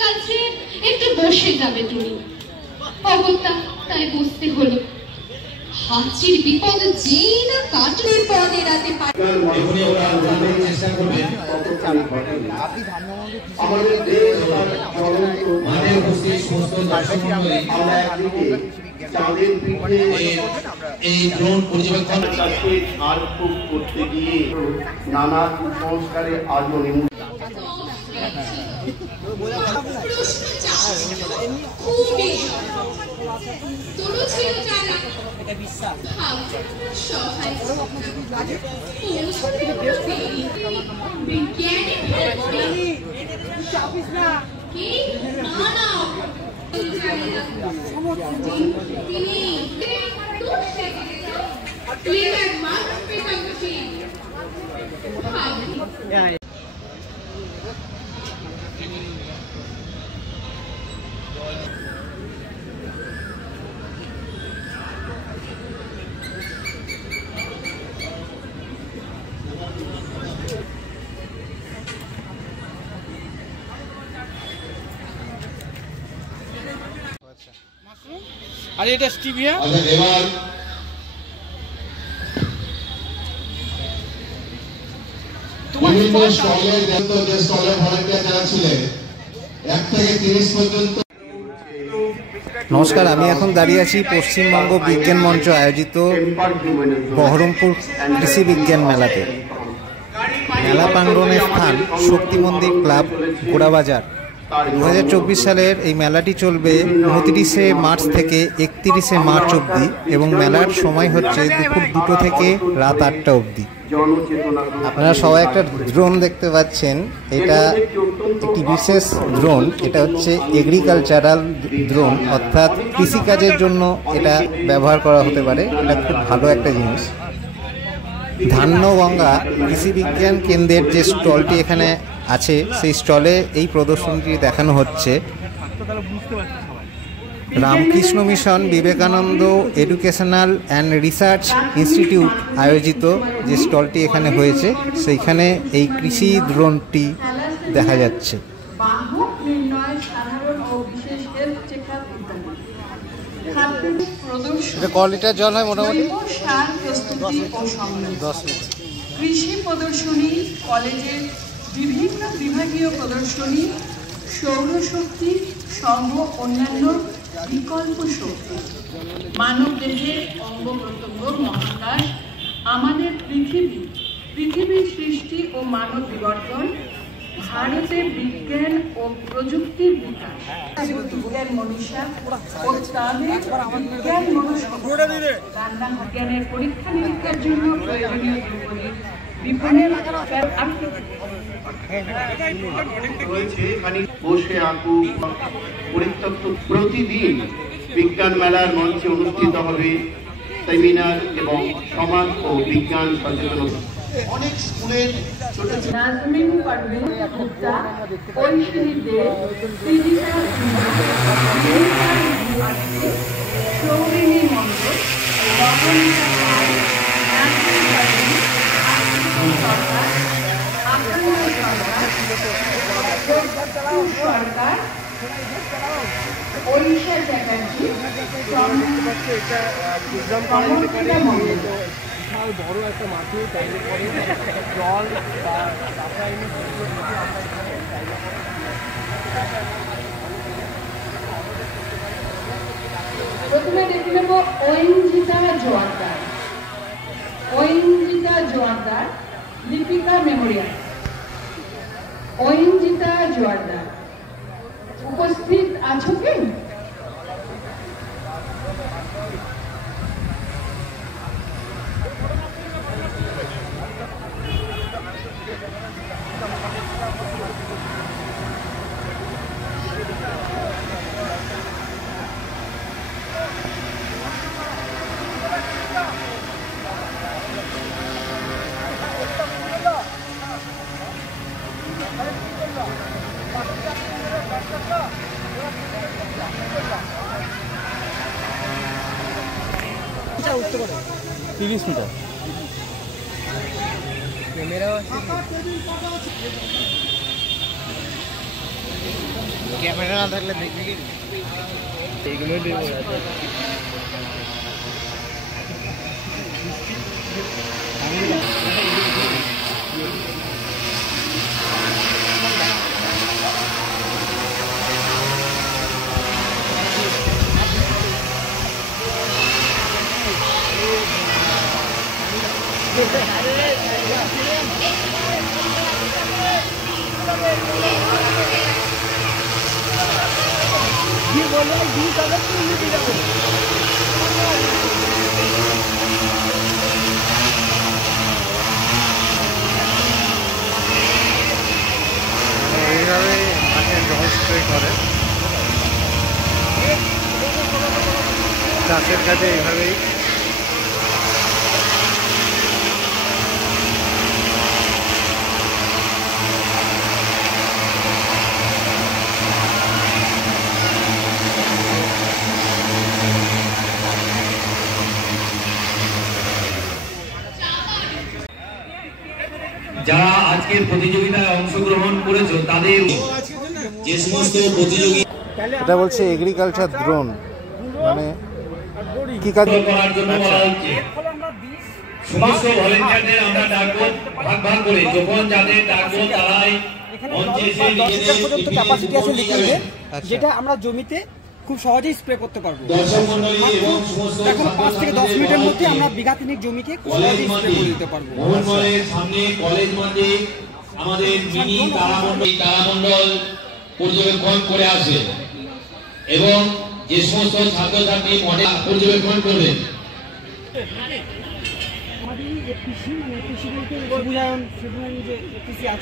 কাছে একটু বসে যাবে টুনি। অগত্যা তাই বসতে হলো। হাঁচির বিপদ যেই না কাটলে পদে রাতে আমাদের দেশ মানের উপস্থিত সমস্ত দর্শকমণ্ডলী আমরা একদিকে চাঁদের পিঠে এই ড্রোন পর্যবেক্ষণ কাছে ঝাড়ফুঁক করতে গিয়ে নানা কুসংস্কারে আজও আর এটা স্টিভিয়া নমস্কার, আমি এখন দাঁড়িয়ে আছি পশ্চিমবঙ্গ বিজ্ঞান মঞ্চ আয়োজিত বহরমপুর কৃষি বিজ্ঞান মেলাতে। মেলা প্রাঙ্গণের স্থান শক্তি মন্দির ক্লাব, গোড়াবাজার। 2024 সালের এই মেলাটি চলবে 29শে মার্চ থেকে 31শে মার্চ অবধি এবং মেলার সময় হচ্ছে দুপুর 2টো থেকে রাত 8টা অবধি। আপনারা সবাই একটা ড্রোন দেখতে পাচ্ছেন। এটা একটি বিশেষ ড্রোন। এটা হচ্ছে এগ্রিকালচারাল ড্রোন, অর্থাৎ কৃষিকাজের জন্য এটা ব্যবহার করা হতে পারে। এটা খুব ভালো একটা জিনিস। ধান্যগঙ্গা কৃষি বিজ্ঞান কেন্দ্রের যে স্টলটি এখানে আছে, সেই স্টলে এই প্রদর্শনীটি দেখানো হচ্ছে। Ramakrishna mission Vivekananda educational and research institute আয়োজিত যে স্টলটি এখানে হয়েছে, সেইখানে এই কৃষি ড্রোনটি দেখা যাচ্ছে। ক লিটার জল হয় মোটামুটি 10 লিটার। কৃষি প্রদর্শনী, কলেজের বিভিন্ন বিভাগীয় প্রদর্শনী, সৌরশক্তি সহ অন্যান্য বিকল্প শক্তি, মানব দেহের অঙ্গ প্রত্যঙ্গ, মহাকাশ, আমাদের পৃথিবীর সৃষ্টি ও মানব বিবর্তন, ভারতের বিজ্ঞান ও প্রযুক্তির বিকাশ, বিজ্ঞান মনীষা ও তাদের বিজ্ঞান রান্না বিজ্ঞানের পরীক্ষা নিরীক্ষার জন্য প্রয়োজনীয় দ্রব্যের বিপণের বসে আঁকু পরিত্যক্ত। প্রতিদিন বিজ্ঞান মেলার মঞ্চে অনুষ্ঠিত হবে সেমিনার এবং সমাজ ও বিজ্ঞান সচেতনতা। অনেক স্কুলের ছোট ছোট নাজমিন পারভীন গুপ্তা, ঐশী দে, সৌরিনী মণ্ডল, ববনীতা পাল, নাজমিন পারভীন, সরকার, আকাঙ্ক্ষা সরকার, ঐশা চ্যাটার্জি, বড় একটা মাঠে চাইলে পরে জল বা রাসায়নিক প্রথমে দেখে নেব ঐঞ্জিতা জোয়ারদার, লিপিকা মেমোরিয়াল। ঐঞ্জিতা জোয়ারদার উপস্থিত আছো কি? উঠতে পারে 30 মিটার ক্যামেরা আছে। ক্যামেরা না থাকলে দেখবি কি এইগুলো দেবো ये बोलो ये कलर तो नहीं दिया এইভাবে মাঠে জল স্প্রে করে গাছের কাছে এইভাবেই যারা আজকের প্রতিযোগিতায় অংশগ্রহণ করেছে তাদের যে সমস্ত প্রতিযোগী এটা বলছে এগ্রিকালচার ড্রোন মানে কি কাজ করার জন্য বলা হচ্ছে সমস্ত ভলেন্টিয়ারদের আমরা ডাকবো ভাগ ভাগ করে যখন যাদের ডাকবো তারাই মঞ্চে এসে নিজেদের পর্যন্ত ক্যাপাসিটি আছে লিকুইডে যেটা আমরা জমিতে খুব সহজেই স্প্রে করতে পারবো। দর্শক মণ্ডলী এবং সমস্ত এখন 5 থেকে 10 মিনিটের মধ্যে আমরা বিঘা তিনেক জমিকে খুব সহজেই স্প্রে করে দিতে পারবো। মোহনমলের সামনে কলেজ মাঠে আমাদের মিনি তারামণ্ডল পর্যবেক্ষণ করে আসে এবং যে সমস্ত ছাত্রছাত্রী মডেল পর্যবেক্ষণ করবে আমাদের এই কৃষি মানে কৃষি বলতে যে কৃষি আছে